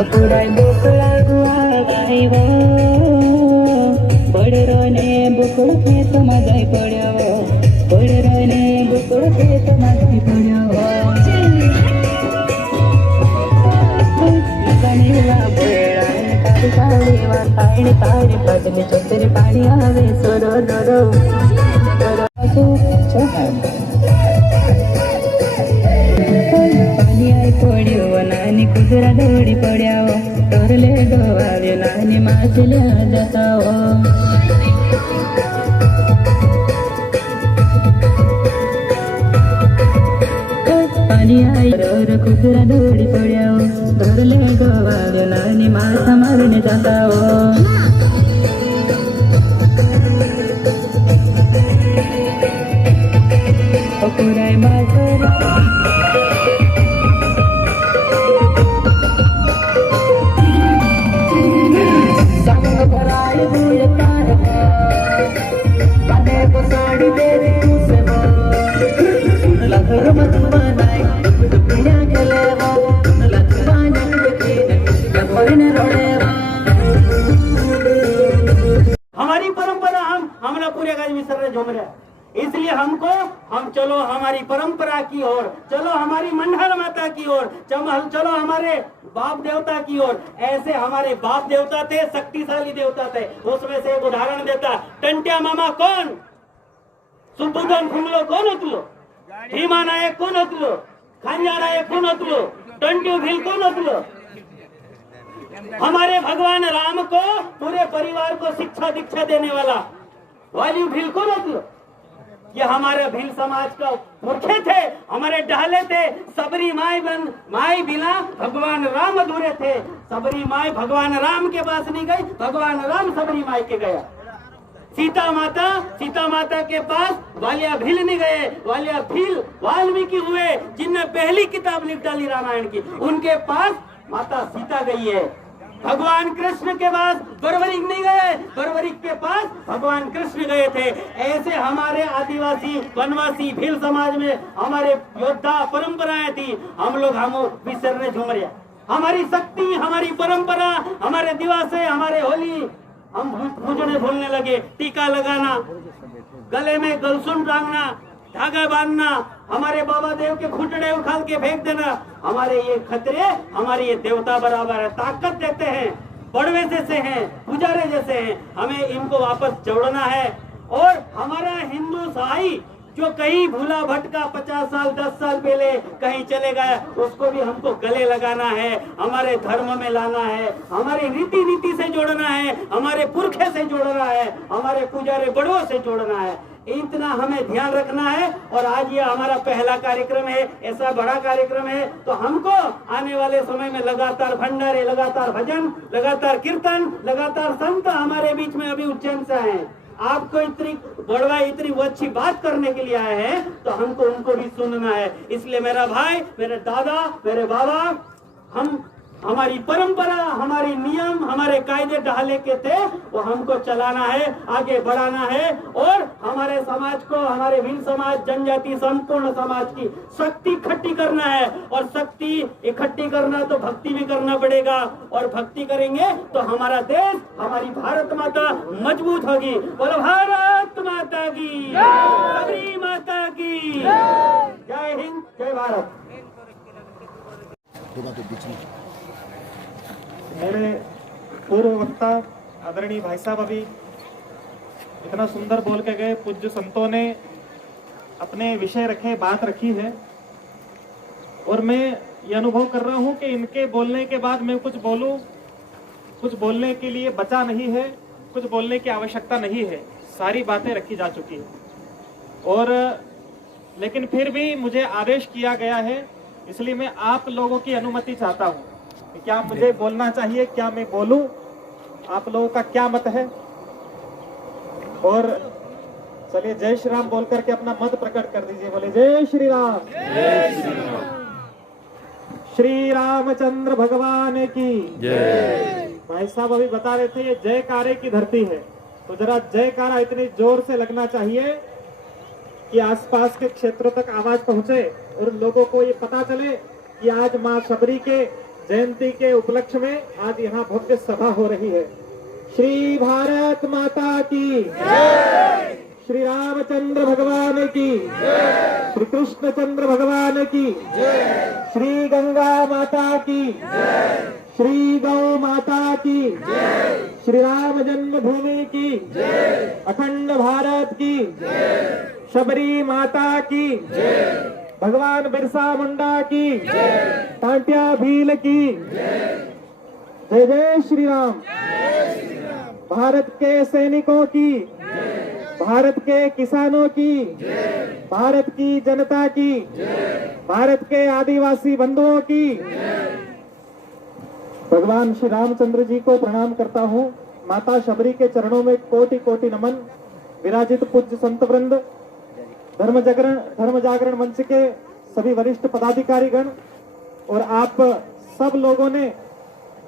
અપુરાય બોકળા ગુઆવાયો બળરોને બોકળો ખેતમાં જઈ પડ્યો બળરોને બોકળો ખેતમાં જઈ પડ્યો ગણેવા બોળાને કાળી કાળી વાતાયણ તારી પગને ચતરી પાણી આવે સોરો દરો પાણી આઈ પડ્યો નાની કુતરા દોડી પડ્યા તોરલે ગવાવ્યો નાની માછલ્યા જતાઓ પાણી આઈ રોર કુતરા દોડી પડ્યા તોરલે ગવાવ્યો નાની માછા મારીને જતાઓ અપુરાય માછરા हमारी परंपरा हम लोग पूरे गाज मिसर रहे झूम रहे, इसलिए हम चलो हमारी परंपरा की ओर, चलो हमारी मंडल माता की ओर, चलो हमारे बाप देवता की ओर। ऐसे हमारे बाप देवता थे, शक्तिशाली देवता थे। उसमें से एक उदाहरण देता, टंट्या मामा कौन, सुबुधन फुंगलो कौन होतलो, भीमा नायक कौन होतलो, खांजा नायक कौन होतलो, टंट्यू भील कौन होतलो। हमारे भगवान राम को पूरे परिवार को शिक्षा दीक्षा देने वाला वाली भील कौन होतलो। ये हमारे भील समाज का मुख्य थे, हमारे डहले थे। सबरी माई बिना भगवान राम अधूरे थे। सबरी माई भगवान राम के पास नहीं गई, भगवान राम सबरी माई के गया। सीता माता के पास वालिया भील नहीं गए, वालिया भील वाल्मीकि हुए जिनने पहली किताब लिख डाली रामायण की, उनके पास माता सीता गई है। भगवान कृष्ण के पास बर्बरिक नहीं गए, बर्बरिक के पास भगवान कृष्ण गए थे। ऐसे हमारे आदिवासी वनवासी भील समाज में हमारे योद्धा परंपराएं थी। हम विसरने झूम रहे। हमारी शक्ति, हमारी परंपरा, हमारे दिवसे, हमारे होली हम पूजने भूलने लगे। टीका लगाना, गले में गलसुन टांगना, धागा बांधना, हमारे बाबा देव के घुटने उखाल के फेंक देना, हमारे ये खतरे हमारे ये देवता बराबर है, ताकत देते हैं, बड़वे जैसे हैं, पुजारे जैसे हैं। हमें इनको वापस जोड़ना है। और हमारा हिंदू भाई जो कहीं भूला भटका 50 साल 10 साल पहले कहीं चले गया, उसको भी हमको गले लगाना है, हमारे धर्म में लाना है, हमारे रीति नीति से जोड़ना है, हमारे पुरखे से जोड़ना है, हमारे पुजारी बड़ों से जोड़ना है। इतना हमें ध्यान रखना है। और आज ये हमारा पहला कार्यक्रम है, ऐसा बड़ा कार्यक्रम है, तो हमको आने वाले समय में लगातार भंडारे, लगातार भजन, लगातार कीर्तन, लगातार संत हमारे बीच में अभी उज्जैन से आए। आपको इतनी बड़वा इतनी अच्छी बात करने के लिए आए हैं, तो हमको उनको भी सुनना है। इसलिए मेरा भाई, मेरे दादा, मेरे बाबा, हमारी परंपरा, हमारी नियम, हमारे कायदे ढाले के थे, वो हमको चलाना है, आगे बढ़ाना है। और हमारे समाज को, हमारे भील समाज, जनजाति, संपूर्ण समाज की शक्ति इकट्ठी करना है। और शक्ति इकट्ठी करना तो भक्ति भी करना पड़ेगा। और भक्ति करेंगे तो हमारा देश, हमारी भारत माता मजबूत होगी। बोलो भारत माता की, सबरी माता की जय हिंद, जय भारत। मेरे पूर्व वक्ता आदरणीय भाई साहब अभी इतना सुंदर बोल के गए। पूज्य संतों ने अपने विषय रखे, बात रखी है, और मैं ये अनुभव कर रहा हूँ कि इनके बोलने के बाद मैं कुछ बोलूँ, कुछ बोलने के लिए बचा नहीं है, कुछ बोलने की आवश्यकता नहीं है। सारी बातें रखी जा चुकी है। और लेकिन फिर भी मुझे आदेश किया गया है, इसलिए मैं आप लोगों की अनुमति चाहता हूँ। क्या मुझे बोलना चाहिए, क्या मैं बोलूं, आप लोगों का क्या मत है। और चलिए जय श्री राम बोल करके अपना मत प्रकट कर दीजिए। बोले जय श्री राम। श्री रामचंद्र भगवान की जय। भाई साहब अभी बता रहे थे ये जयकारे की धरती है, तो जरा जयकारा इतनी जोर से लगना चाहिए कि आसपास के क्षेत्रों तक आवाज पहुंचे और लोगों को ये पता चले कि आज माँ शबरी के जयंती के उपलक्ष्य में आज यहाँ भव्य सभा हो रही है। श्री भारत माता की, श्री रामचंद्र भगवान की, श्री कृष्णचंद्र भगवान की, श्री गंगा माता की, श्री गौ माता की, श्री राम जन्मभूमि की, अखंड भारत की, शबरी माता की, भगवान बिरसा मुंडा की, टांटिया भील की, जय जय श्री राम। भारत के सैनिकों की, भारत के किसानों की, भारत की जनता की, भारत के आदिवासी बंधुओं की, भगवान श्री रामचंद्र जी को प्रणाम करता हूँ। माता शबरी के चरणों में कोटि कोटि नमन। विराजित पूज्य संत वृंद, धर्म जागरण मंच के सभी वरिष्ठ पदाधिकारीगण और आप सब लोगों ने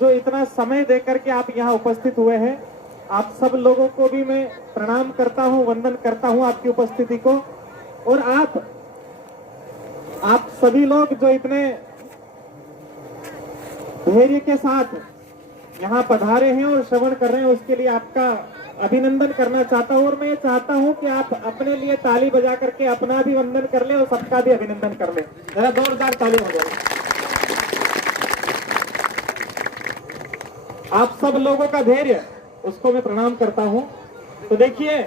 जो इतना समय देकर के आप यहाँ उपस्थित हुए हैं, आप सब लोगों को भी मैं प्रणाम करता हूँ, वंदन करता हूँ आपकी उपस्थिति को। और आप सभी लोग जो इतने धैर्य के साथ यहाँ पधारे हैं और श्रवण कर रहे हैं, उसके लिए आपका अभिनंदन करना चाहता हूँ। और मैं ये चाहता हूँ कि आप अपने लिए ताली बजा करके अपना भी वंदन कर ले और सबका भी अभिनंदन कर ले। जरा जोरदार ताली हो जाए। आप सब लोगों का धैर्य, उसको मैं प्रणाम करता हूँ। तो देखिए,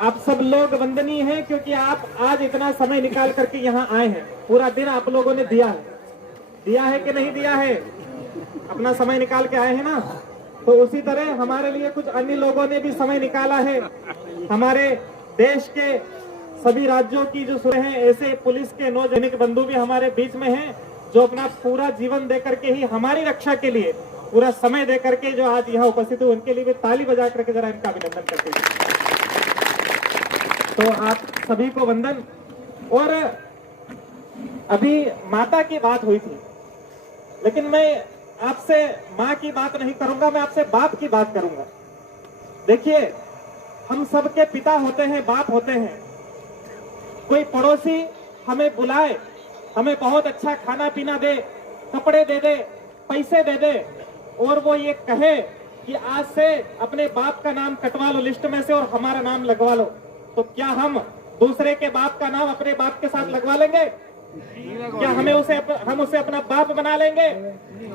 आप सब लोग वंदनीय हैं क्योंकि आप आज इतना समय निकाल करके यहाँ आए हैं। पूरा दिन आप लोगों ने दिया है कि नहीं दिया है? अपना समय निकाल के आए हैं ना। तो उसी तरह हमारे लिए कुछ अन्य लोगों ने भी समय निकाला है। हमारे देश के सभी राज्यों की जो सुरे हैं, ऐसे पुलिस के नौजवान बंधु भी हमारे बीच में हैं, जो अपना पूरा जीवन दे करके ही हमारी रक्षा के लिए पूरा समय दे करके जो आज यहाँ उपस्थित हुए, उनके लिए भी ताली बजा करके जरा इनका अभिनंदन करते हैं। तो आप सभी को वंदन। और अभी माता की बात हुई थी, लेकिन मैं आपसे माँ की बात नहीं करूंगा, मैं आपसे बाप की बात करूंगा। देखिए, हम सबके पिता होते हैं, बाप होते हैं। कोई पड़ोसी हमें बुलाए, हमें बहुत अच्छा खाना पीना दे, कपड़े दे दे, पैसे दे दे, और वो ये कहे कि आज से अपने बाप का नाम कटवा लो लिस्ट में से और हमारा नाम लगवा लो, तो क्या हम दूसरे के बाप का नाम अपने बाप के साथ लगवा लेंगे? क्या हम उसे अपना बाप बना लेंगे?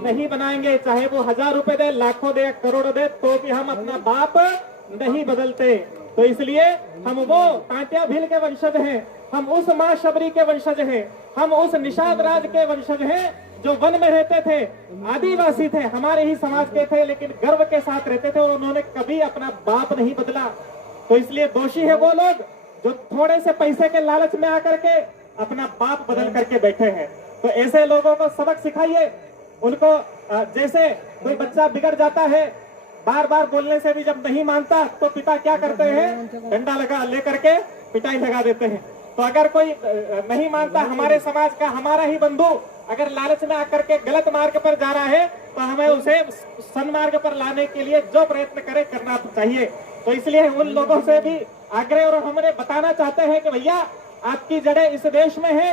नहीं बनाएंगे। चाहे वो 1000 रुपए दे, लाखों दे, करोड़ों दे, तो भी हम अपना बाप नहीं बदलते। तो इसलिए हम वो टांटिया भील के वंशज हैं, हम उस माँ शबरी के वंशज हैं, हम उस निषाद राज के वंशज हैं जो वन में रहते थे, आदिवासी थे, हमारे ही समाज के थे, लेकिन गर्व के साथ रहते थे और उन्होंने कभी अपना बाप नहीं बदला। तो इसलिए दोषी है वो लोग जो थोड़े से पैसे के लालच में आकर के अपना बाप बदल करके बैठे हैं। तो ऐसे लोगों को सबक सिखाइए। उनको जैसे कोई बच्चा बिगड़ जाता है, बार बार बोलने से भी जब नहीं मानता, तो पिता क्या करते हैं? डंडा लगा लेकर के पिटाई लगा देते हैं। तो अगर कोई नहीं मानता, हमारे समाज का हमारा ही बंधु अगर लालच में आकर के गलत मार्ग पर जा रहा है, तो हमें उसे सन्मार्ग पर लाने के लिए जो प्रयत्न करे करना चाहिए। तो इसलिए उन लोगों से भी आग्रह और हमने बताना चाहते हैं कि भैया, आपकी जड़ें इस देश में है,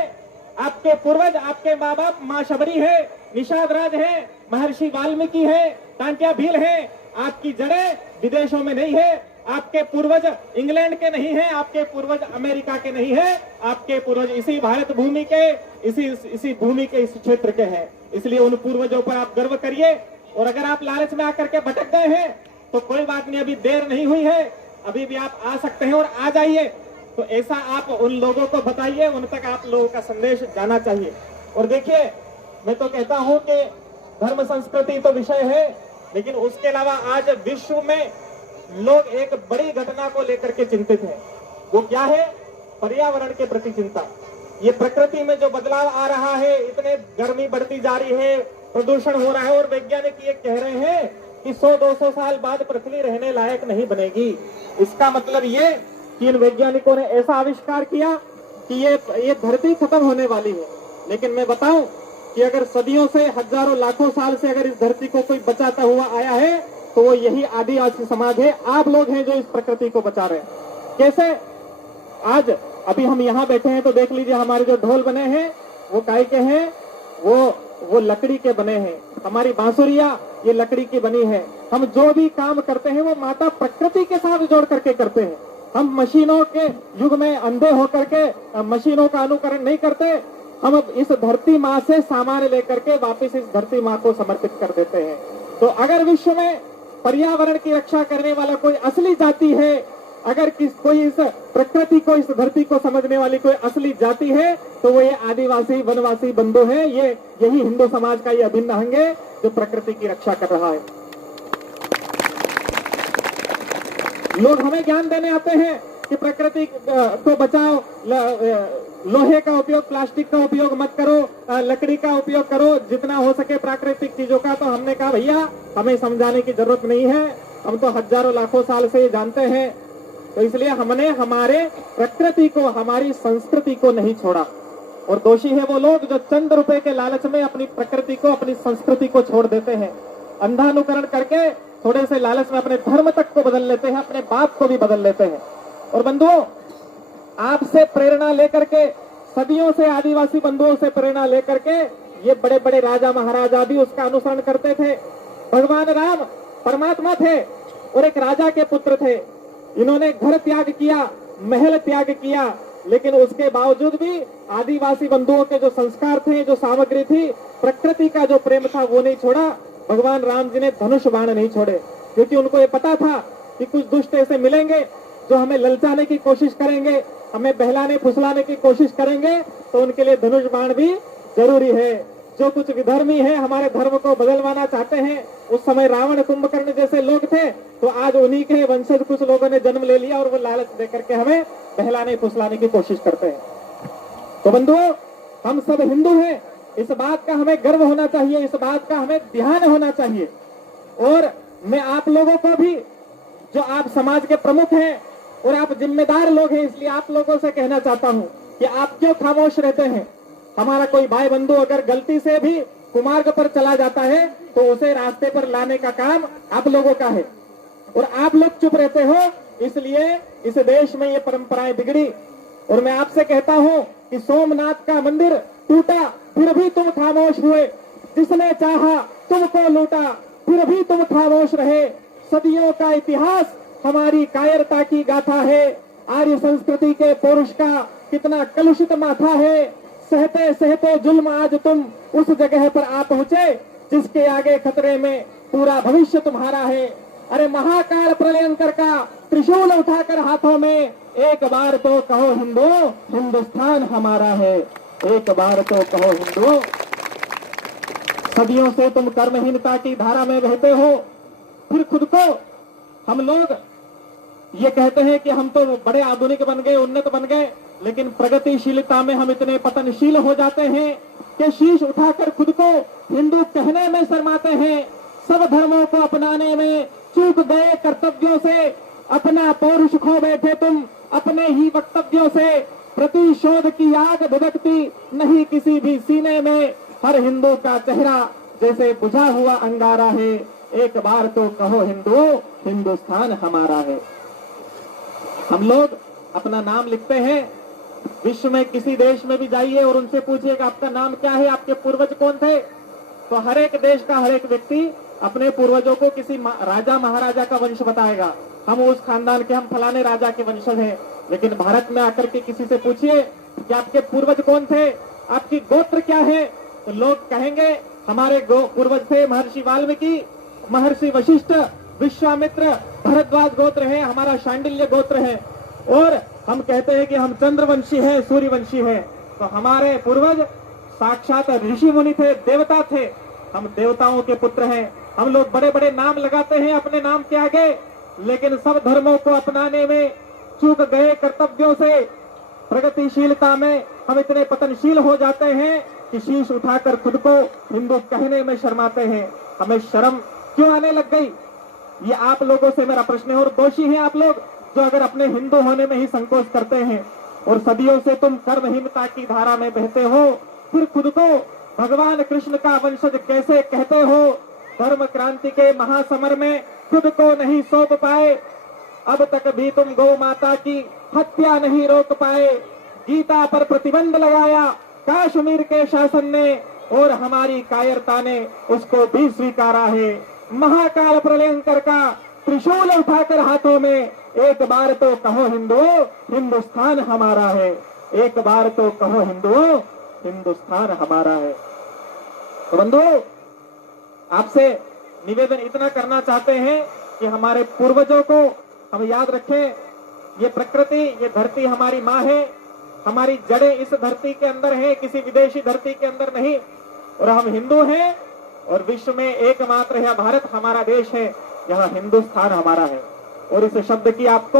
आपके पूर्वज, आपके माँ बाप माँ शबरी है, निषाद राज है, महर्षि वाल्मीकि है, टांटिया भील है। आपकी जड़ें विदेशों में नहीं है, आपके पूर्वज इंग्लैंड के नहीं है, आपके पूर्वज अमेरिका के नहीं है, आपके पूर्वज इसी भारत भूमि के, इसी भूमि के, इस क्षेत्र के हैं। इसलिए उन पूर्वजों पर आप गर्व करिए। और अगर आप लालच में आकर के भटक गए हैं तो कोई बात नहीं, अभी देर नहीं हुई है, अभी भी आप आ सकते हैं और आ जाइए। तो ऐसा आप उन लोगों को बताइए, उन तक आप लोगों का संदेश जाना चाहिए। और देखिए, मैं तो कहता हूं कि धर्म संस्कृति तो विषय है, लेकिन उसके अलावा आज विश्व में लोग एक बड़ी घटना को लेकर के चिंतित हैं। वो क्या है? पर्यावरण के प्रति चिंता। ये प्रकृति में जो बदलाव आ रहा है, इतने गर्मी बढ़ती जा रही है, प्रदूषण हो रहा है, और वैज्ञानिक ये कह रहे हैं कि 100-200 साल बाद पृथ्वी रहने लायक नहीं बनेगी। इसका मतलब ये कि इन वैज्ञानिकों ने ऐसा आविष्कार किया कि ये धरती खत्म होने वाली है। लेकिन मैं बताऊं कि अगर सदियों से, हजारों लाखों साल से अगर इस धरती को कोई बचाता हुआ आया है, तो वो यही आदिवासी समाज है। आप लोग हैं जो इस प्रकृति को बचा रहे हैं। कैसे? आज अभी हम यहाँ बैठे हैं तो देख लीजिए, हमारे जो ढोल बने हैं वो काय के हैं? वो लकड़ी के बने हैं। हमारी बांसुरिया ये लकड़ी की बनी है। हम जो भी काम करते हैं वो माता प्रकृति के साथ जोड़ करके करते हैं। हम मशीनों के युग में अंधे होकर के मशीनों का अनुकरण नहीं करते। हम इस धरती माँ से सामान लेकर के वापस इस धरती माँ को समर्पित कर देते हैं। तो अगर विश्व में पर्यावरण की रक्षा करने वाला कोई असली जाति है, अगर कोई इस प्रकृति को, इस धरती को समझने वाली कोई असली जाति है, तो वो ये आदिवासी वनवासी बंधु है। यही हिंदू समाज का ये अभिन्न अंग है जो प्रकृति की रक्षा कर रहा है। लोग हमें ज्ञान देने आते हैं कि प्रकृति को बचाओ, लोहे का उपयोग, प्लास्टिक का उपयोग मत करो, लकड़ी का उपयोग करो, जितना हो सके प्राकृतिक चीजों का। तो हमने कहा भैया हमें समझाने की जरूरत नहीं है, हम तो हजारों लाखों साल से जानते हैं। तो इसलिए हमने हमारे प्रकृति को, हमारी संस्कृति को नहीं छोड़ा। और दोषी है वो लोग जो चंद रुपए के लालच में अपनी प्रकृति को, अपनी संस्कृति को छोड़ देते हैं। अंधानुकरण करके थोड़े से लालच में अपने धर्म तक को बदल लेते हैं, अपने बाप को भी बदल लेते हैं। और बंधुओं, आपसे प्रेरणा लेकर के, सदियों से आदिवासी बंधुओं से प्रेरणा लेकर के ये बड़े बड़े राजा महाराजा भी उसका अनुसरण करते थे। भगवान राम परमात्मा थे और एक राजा के पुत्र थे। इन्होंने घर त्याग किया, महल त्याग किया, लेकिन उसके बावजूद भी आदिवासी बंधुओं के जो संस्कार थे, जो सामग्री थी, प्रकृति का जो प्रेम था, वो नहीं छोड़ा। भगवान राम जी ने धनुष बाण नहीं छोड़े, क्योंकि उनको ये पता था कि कुछ दुष्ट ऐसे मिलेंगे जो हमें ललचाने की कोशिश करेंगे, हमें बहलाने फुसलाने की कोशिश करेंगे, तो उनके लिए धनुष बाण भी जरूरी है। जो कुछ विधर्मी है, हमारे धर्म को बदलवाना चाहते हैं, उस समय रावण कुंभकर्ण जैसे लोग थे, तो आज उन्हीं के वंशज कुछ लोगों ने जन्म ले लिया और वो लालच देकर के हमें बहलाने फुसलाने की कोशिश करते हैं। तो बंधुओं, हम सब हिंदू हैं, इस बात का हमें गर्व होना चाहिए, इस बात का हमें ध्यान होना चाहिए। और मैं आप लोगों को भी, जो आप समाज के प्रमुख हैं और आप जिम्मेदार लोग हैं, इसलिए आप लोगों से कहना चाहता हूं कि आप क्यों खामोश रहते हैं। हमारा कोई भाई बंधु अगर गलती से भी कुमार्ग पर चला जाता है तो उसे रास्ते पर लाने का काम आप लोगों का है, और आप लोग चुप रहते हो, इसलिए इस देश में ये परंपराएं बिगड़ी। और मैं आपसे कहता हूं कि सोमनाथ का मंदिर टूटा, फिर भी तुम खामोश हुए। जिसने चाहा तुमको लूटा, फिर भी तुम खामोश रहे। सदियों का इतिहास हमारी कायरता की गाथा है। आर्य संस्कृति के पौरुष का कितना कलुषित माथा है। सहते सहते जुल्म आज तुम उस जगह पर आ पहुंचे जिसके आगे खतरे में पूरा भविष्य तुम्हारा है। अरे महाकाल प्रलयंकर का त्रिशूल उठाकर हाथों में, एक बार तो कहो हिंदू, हिंदुस्तान हमारा है। एक बार तो कहो हिंदू। सदियों से तुम कर्महीनता की धारा में बहते हो, फिर खुद को हम लोग ये कहते हैं कि हम तो बड़े आधुनिक बन गए, उन्नत बन गए, लेकिन प्रगतिशीलता में हम इतने पतनशील हो जाते हैं कि शीश उठाकर खुद को हिंदू कहने में शर्माते हैं। सब धर्मों को अपनाने में चूक गए कर्तव्यों से, अपना पौरुष खो बैठे तुम अपने ही वक्तव्यों से। प्रतिशोध की आग भड़कती नहीं किसी भी सीने में, हर हिंदू का चेहरा जैसे बुझा हुआ अंगारा है। एक बार तो कहो हिंदू, हिंदुस्तान हमारा है। हम लोग अपना नाम लिखते हैं, विश्व में किसी देश में भी जाइए और उनसे पूछिएगा आपका नाम क्या है, आपके पूर्वज कौन थे, तो हर एक देश का हर एक व्यक्ति अपने पूर्वजों को किसी राजा महाराजा का वंश बताएगा। हम उस खानदान के, हम फलाने राजा के वंशज हैं। लेकिन भारत में आकर के किसी से पूछिए कि आपके पूर्वज कौन थे, आपकी गोत्र क्या है, तो लोग कहेंगे हमारे पूर्वज थे महर्षि वाल्मीकि, महर्षि वशिष्ठ, विश्वामित्र, भरद्वाज गोत्र है, हमारा शांडिल्य गोत्र है। और हम कहते हैं कि हम चंद्रवंशी हैं, सूर्यवंशी हैं। तो हमारे पूर्वज साक्षात ऋषि मुनि थे, देवता थे। हम देवताओं के पुत्र हैं। हम लोग बड़े बड़े नाम लगाते हैं अपने नाम के आगे, लेकिन सब धर्मों को अपनाने में चूक गए कर्तव्यों से, प्रगतिशीलता में हम इतने पतनशील हो जाते हैं कि शीश उठाकर खुद को हिंदू कहने में शर्माते हैं। हमें शर्म क्यों आने लग गई, ये आप लोगों से मेरा प्रश्न है। और दोषी हैं आप लोग जो अगर अपने हिंदू होने में ही संकोच करते हैं। और सदियों से तुम कर्महीनता की धारा में बहते हो, फिर खुद को भगवान कृष्ण का वंशज कैसे कहते हो। धर्म क्रांति के महासमर में खुद को नहीं सौंप पाए, अब तक भी तुम गौ माता की हत्या नहीं रोक पाए। गीता पर प्रतिबंध लगाया कश्मीर के शासन ने, और हमारी कायरता ने उसको भी स्वीकारा है। महाकाल प्रलयंकर का त्रिशूल उठाकर हाथों में एक बार तो कहो हिंदुओ, हिंदुस्तान हमारा है। एक बार तो कहो हिंदुओं, हिंदुस्तान हमारा है। तो बंधुओं, आपसे निवेदन इतना करना चाहते हैं कि हमारे पूर्वजों को हम याद रखें। ये प्रकृति, ये धरती हमारी माँ है। हमारी जड़ें इस धरती के अंदर है, किसी विदेशी धरती के अंदर नहीं। और हम हिंदू हैं और विश्व में एकमात्र यह भारत हमारा देश है, यहाँ हिंदुस्तान हमारा है। और इस शब्द की आपको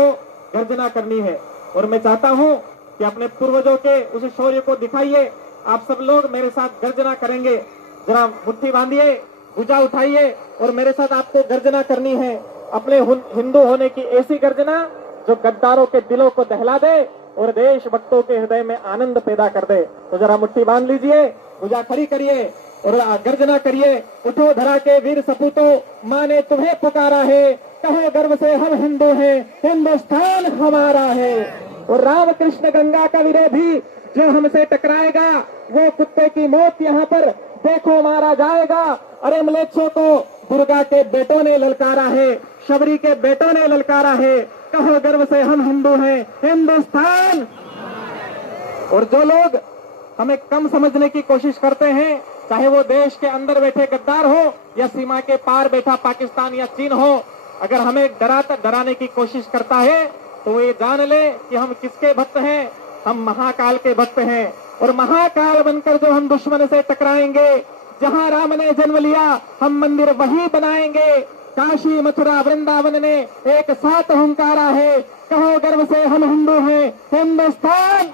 गर्जना करनी है। और मैं चाहता हूँ कि अपने पूर्वजों के उस शौर्य को दिखाइए। आप सब लोग मेरे साथ गर्जना करेंगे। जरा मुट्ठी बांधिए, भुजा उठाइए और मेरे साथ आपको गर्जना करनी है। अपने हिंदू होने की ऐसी गर्जना जो गद्दारों के दिलों को दहला दे और देशभक्तों के हृदय में आनंद पैदा कर दे। तो जरा मुट्ठी बांध लीजिए, भुजा खड़ी करिए और गर्जना करिए। उठो धरा के वीर सपूतों, माँ ने तुम्हें पुकारा है। कहो गर्व से हम हिंदू हैं, हिंदुस्तान हमारा है। और राम कृष्ण गंगा का विरोधी जो हमसे टकराएगा, वो कुत्ते की मौत यहाँ पर देखो मारा जाएगा। अरे म्लेच्छों को दुर्गा के बेटों ने ललकारा है, शबरी के बेटों ने ललकारा है। कहो गर्व से हम हिंदू हैं, हिंदुस्तान। और जो लोग हमें कम समझने की कोशिश करते हैं, चाहे वो देश के अंदर बैठे गद्दार हो या सीमा के पार बैठा पाकिस्तान या चीन हो, अगर हमें डराने की कोशिश करता है तो ये जान ले कि हम किसके भक्त हैं। हम महाकाल के भक्त हैं। और महाकाल बनकर जो हम दुश्मन से टकराएंगे, जहां राम ने जन्म लिया हम मंदिर वहीं बनाएंगे। काशी मथुरा वृंदावन ने एक साथ हुंकारा है। कहो गर्व से हम हिंदू हैं, हिंदुस्तान।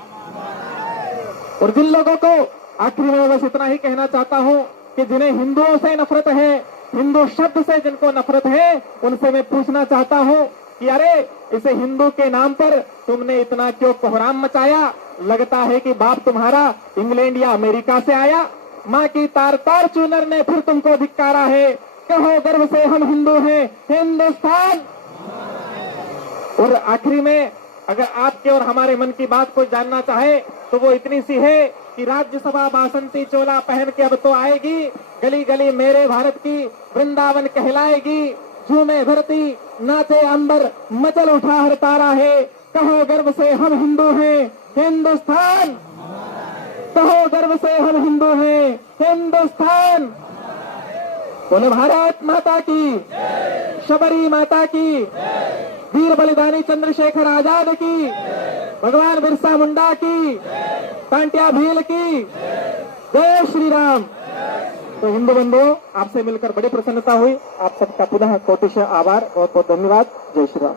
और जिन लोगों को आखिरी में बस इतना ही कहना चाहता हूं कि जिन्हें हिंदुओं से नफरत है, हिंदू शब्द से जिनको नफरत है, उनसे मैं पूछना चाहता हूं कि अरे इसे हिंदू के नाम पर तुमने इतना क्यों कोहराम मचाया। लगता है कि बाप तुम्हारा इंग्लैंड या अमेरिका से आया। माँ की तार तार चूनर ने फिर तुमको धिक्कारा है। कहो गर्व से हम हिंदू हैं, हिंदुस्तान। और आखिरी में अगर आपके और हमारे मन की बात कोई जानना चाहे तो वो इतनी सी है कि राज्यसभा बासंती चोला पहन के अब तो आएगी। गली गली मेरे भारत की वृंदावन कहलाएगी। झूमे धरती, नाचे अंबर, मचल उठा हर तारा है। कहो गर्व से हम हिंदू हैं, हिंदुस्तान। कहो गर्व से हम हिंदू हैं, हिंदुस्तान। बोले भारत माता की, शबरी माता की, वीर बलिदानी चंद्रशेखर आजाद की, भगवान बिरसा मुंडा की, टांटिया भील की, जय श्री राम। तो हिंदू बंधुओं, आपसे मिलकर बड़ी प्रसन्नता हुई। आप सबका पुनः कोटिशः आभार, बहुत बहुत धन्यवाद। जय श्री राम।